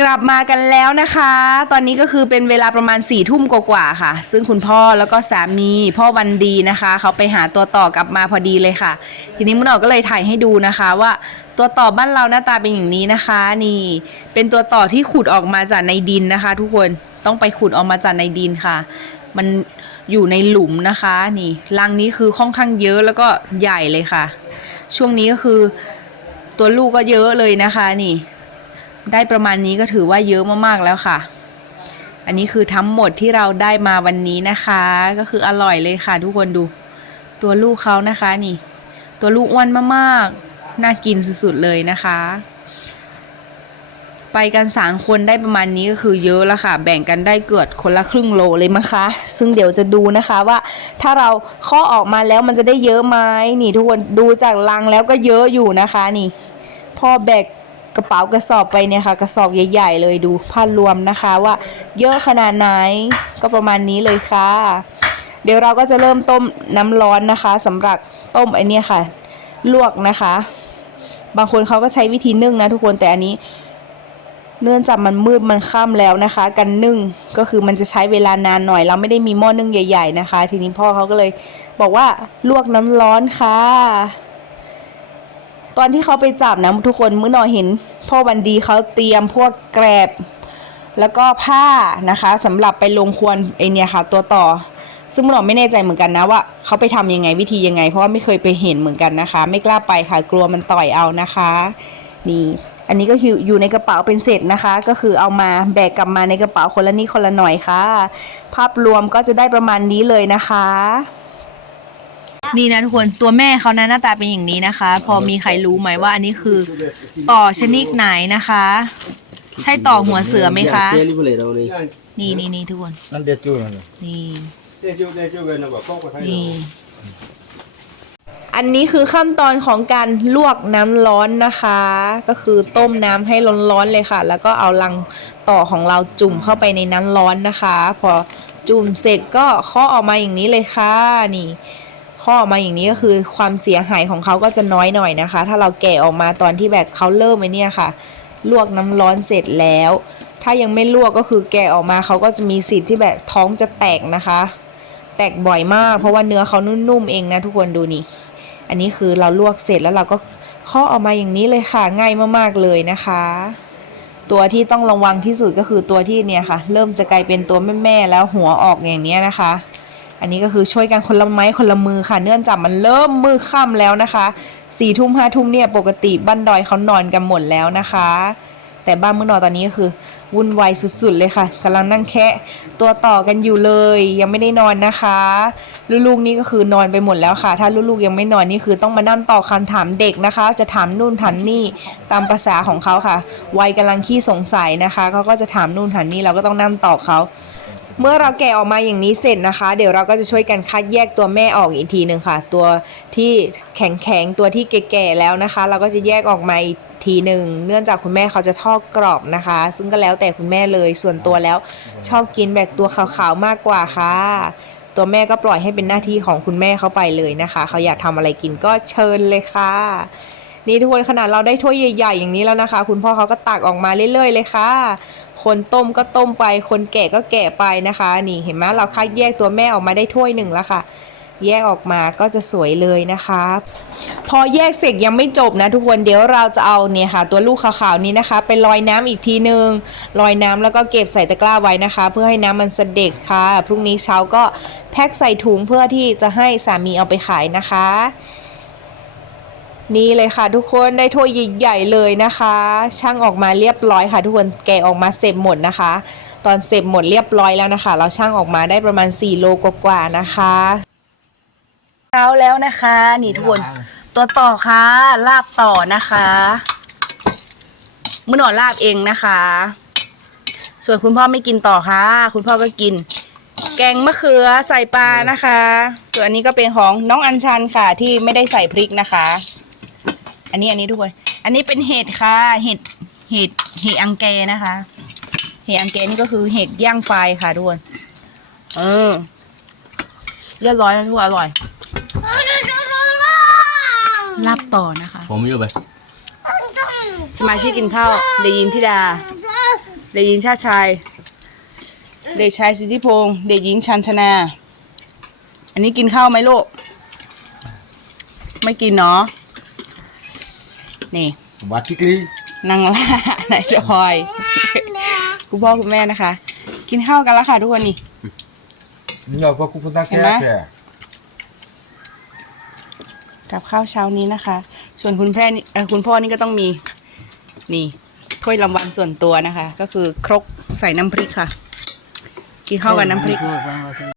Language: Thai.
กลับมากันแล้วนะคะ ตอนนี้ก็คือเป็นเวลาประมาณ4ี่ทุ่มกว่าๆค่ะ ซึ่งคุณพ่อแล้วก็สามีพ่อวันดีนะคะ เขาไปหาตัวต่อกลับมาพอดีเลยค่ะ ทีนี้มุนออกก็เลยถ่ายให้ดูนะคะว่าตัวต่อบ้านเราหน้าตาเป็นอย่างนี้นะคะ นี่ เป็นตัวต่อที่ขุดออกมาจากในดินนะคะ ทุกคนต้องไปขุดออกมาจากในดินค่ะ มันอยู่ในหลุมนะคะนี่รังนี้คือค่อนข้างเยอะแล้วก็ใหญ่เลยค่ะ ช่วงนี้ก็คือตัวลูกก็เยอะเลยนะคะนี่ ได้ประมาณนี้ก็ถือว่าเยอะมากๆแล้วค่ะ อันนี้คือทั้งหมดที่เราได้มาวันนี้นะคะ ก็คืออร่อยเลยค่ะ ทุกคนดู ตัวลูกเขานะคะนี่ ตัวลูกอ้วนมากๆ น่ากินสุดๆเลยนะคะ ไปกันสามคนได้ประมาณนี้ก็คือเยอะแล้วค่ะ แบ่งกันได้เกือบคนละครึ่งโลเลยมั้งคะ ซึ่งเดี๋ยวจะดูนะคะว่า ถ้าเราข้อออกมาแล้วมันจะได้เยอะไหมนี่ ทุกคนดูจากลังแล้วก็เยอะอยู่นะคะ นี่ พอแบก กระเป๋ากระสอบไปเนี่ยค่ะ กระสอบใหญ่ๆเลยดูภาพรวมนะคะว่าเยอะขนาดไหนก็ประมาณนี้เลยค่ะ เดี๋ยวเราก็จะเริ่มต้มน้ำร้อนนะคะสำหรับต้มไอเนี่ยค่ะ ลวกนะคะ บางคนเขาก็ใช้วิธีนึ่งนะทุกคนแต่อันนี้ เนื่องจากมันมืดมันค่ำแล้วนะคะ กันนึ่งก็คือมันจะใช้เวลานานหน่อย เราไม่ได้มีหม้อนึ่งใหญ่ ๆ นะคะ ทีนี้พ่อเขาก็เลยบอกว่าลวกน้ำร้อนค่ะ ตอนที่เขาไปจับนะทุกคนมื้อหนอเห็นพ่อวันดีเขาเตรียมพวกแกรบ แล้วก็ผ้านะคะสำหรับไปลงควนไอเนี่ยค่ะ ตัวต่อ ซึ่งมื้อหนอไม่แน่ใจเหมือนกันนะว่าเขาไปทำยังไงวิธียังไง เพราะว่าไม่เคยไปเห็นเหมือนกันนะคะ ไม่กล้าไปค่ะกลัวมันต่อยเอานะคะ นี่อันนี้ก็คืออยู่ในกระเป๋าเป็นเศษนะคะ ก็คือเอามาแบกกลับมาในกระเป๋าคนละนิดคนละหน่อยค่ะ ภาพรวมก็จะได้ประมาณนี้เลยนะคะ นี่นะทุกคนตัวแม่เขานะหน้าตาเป็นอย่างนี้นะคะ พอมีใครรู้ไหมว่าอันนี้คือต่อชนิดไหนนะคะ ใช่ต่อหัวเสือไหมคะ นี่นี่นี่ทุกคนนั่นเด็ดจูนั่นน่ะนี่เสียจูเสียจูเป็นแบบก็ไทยนี่อันนี้คือขั้นตอนของการลวกน้ำร้อนนะคะ ก็คือต้มน้ำให้ร้อนๆเลยค่ะ แล้วก็เอาลังต่อของเราจุ่มเข้าไปในน้ำร้อนนะคะ พอจุ่มเสร็จก็เคาะออกมาอย่างนี้เลยค่ะนี่ เคาะออกมาอย่างนี้ก็คือความเสียหายของเขาก็จะน้อยหน่อยนะคะ ถ้าเราแกะออกมาตอนที่แบบเขาเริ่มไอเนี่ยค่ะ ลวกน้ำร้อนเสร็จแล้ว ถ้ายังไม่ลวกก็คือแกะออกมาเขาก็จะมีสิทธิ์ที่แบบท้องจะแตกนะคะ แตกบ่อยมาก เพราะว่าเนื้อเขานุ่มๆเองนะทุกคนดูนี่ อันนี้คือเราลวกเสร็จแล้วเราก็เคาะออกมาอย่างนี้เลยค่ะง่ายมากๆเลยนะคะ ตัวที่ต้องระวังที่สุดก็คือตัวที่เนี่ยค่ะ เริ่มจะกลายเป็นตัวแม่ๆแล้วหัวออกอย่างเนี้ยนะคะ อันนี้ก็คือช่วยกันคนละไม้คนละมือค่ะ เนื่องจากมันเริ่มมือค่ำแล้วนะคะสี่ทุ่มห้าทุ่มเนี่ยปกติบ้านดอยเขานอนกันหมดแล้วนะคะ แต่บ้านเมื่อนอนตอนนี้ก็คือวุ่นวายสุดๆเลยค่ะกำลังนั่งแคะตัวต่อกันอยู่เลย ยังไม่ได้นอนนะคะลูกๆนี่ก็คือนอนไปหมดแล้วค่ะ ถ้าลูกๆยังไม่นอนนี่คือต้องมานั่งตอบคำถามเด็กนะคะ จะถามนู่นถามนี่ตามภาษาของเขาค่ะ วัยกำลังขี้สงสัยนะคะเขาก็จะถามนู่นถามนี่เราก็ต้องนั่งตอบเขา เมื่อเราแกะออกมาอย่างนี้เสร็จนะคะ เดี๋ยวเราก็จะช่วยกันคัดแยกตัวแม่ออกอีกทีหนึ่งค่ะ ตัวที่แข็งๆตัวที่แก่ๆแล้วนะคะ เราก็จะแยกออกมาอีกทีหนึ่งเนื่องจากคุณแม่เขาจะทอดกรอบนะคะ ซึ่งก็แล้วแต่คุณแม่เลยส่วนตัวแล้วชอบกินแบบตัวขาวๆมากกว่าค่ะ ตัวแม่ก็ปล่อยให้เป็นหน้าที่ของคุณแม่เขาไปเลยนะคะ เขาอยากทำอะไรกินก็เชิญเลยค่ะ นี่ทุกคนขนาดเราได้ถ้วยใหญ่ ๆ อย่างนี้แล้วนะคะ คุณพ่อเขาก็ตักออกมาเรื่อยๆเลยค่ะ คนต้มก็ต้มไป คนแกะก็แกะไปนะคะ นี่เห็นไหมเราคัดแยกตัวแม่ออกมาได้ถ้วยหนึ่งแล้วค่ะ แยกออกมาก็จะสวยเลยนะคะ พอแยกเสร็จยังไม่จบนะทุกคนเดี๋ยวเราจะเอาเนี่ยค่ะ ตัวลูกขาวๆนี้นะคะ ไปลอยน้ำอีกทีนึงลอยน้ำแล้วก็เก็บใส่ตะกร้าไว้นะคะ เพื่อให้น้ำมันเสด็จค่ะ พรุ่งนี้เช้าก็แพ็คใส่ถุงเพื่อที่จะให้สามีเอาไปขายนะคะ นี่เลยค่ะทุกคนได้ถ้วยใหญ่ๆเลยนะคะ ช่างออกมาเรียบร้อยค่ะ ทุกคนแกะออกมาเสร็จหมดนะคะ ตอนเสร็จหมดเรียบร้อยแล้วนะคะ เราช่างออกมาได้ประมาณ4โลกว่าๆนะคะเช้าแล้วนะคะ นี่ทุกคนตัวต่อค่ะลาบต่อนะคะมื่อหนอลาบเองนะคะ ส่วนคุณพ่อไม่กินต่อค่ะ คุณพ่อก็กิน แกงมะเขือใส่ปลานะคะ ส่วนอันนี้ก็เป็นของน้องอัญชันค่ะ ที่ไม่ได้ใส่พริกนะคะ อันนี้อันนี้ทุกคน อันนี้เป็นเห็ดค่ะ เห็ด เห็ด เห็ดอังเกนะคะ เห็ดอังเกนี่ก็คือเห็ดย่างไฟค่ะทุกคน เออ เรียบร้อยแล้วทุกคนอร่อย ลาบต่อนะคะ ผมอยู่ไปสมาชิกกินข้าวเดยินทิดา เด็กหญิงชาติชาย เด็กชายสิทธิพงศ์เด็กหญิงชันชนา อันนี้กินข้าวไหมลูก ไม่กินเนาะ นี่ Bát kích ly นางล่านายจอยคุณพ่อคุณแม่นะคะ กินข้าวกันแล้วค่ะทุกคนนี่ Nhờ qua khu phân Em á. kìa กับข้าวเช้านี้นะคะ ส่วนคุณแพร่นี่เออคุณพ่อนี่ก็ต้องมี นี่ถ้วยรางวัลส่วนตัวนะคะ ก็คือครกใส่น้ำพริกค่ะ กินข้าวกับน้ำพริก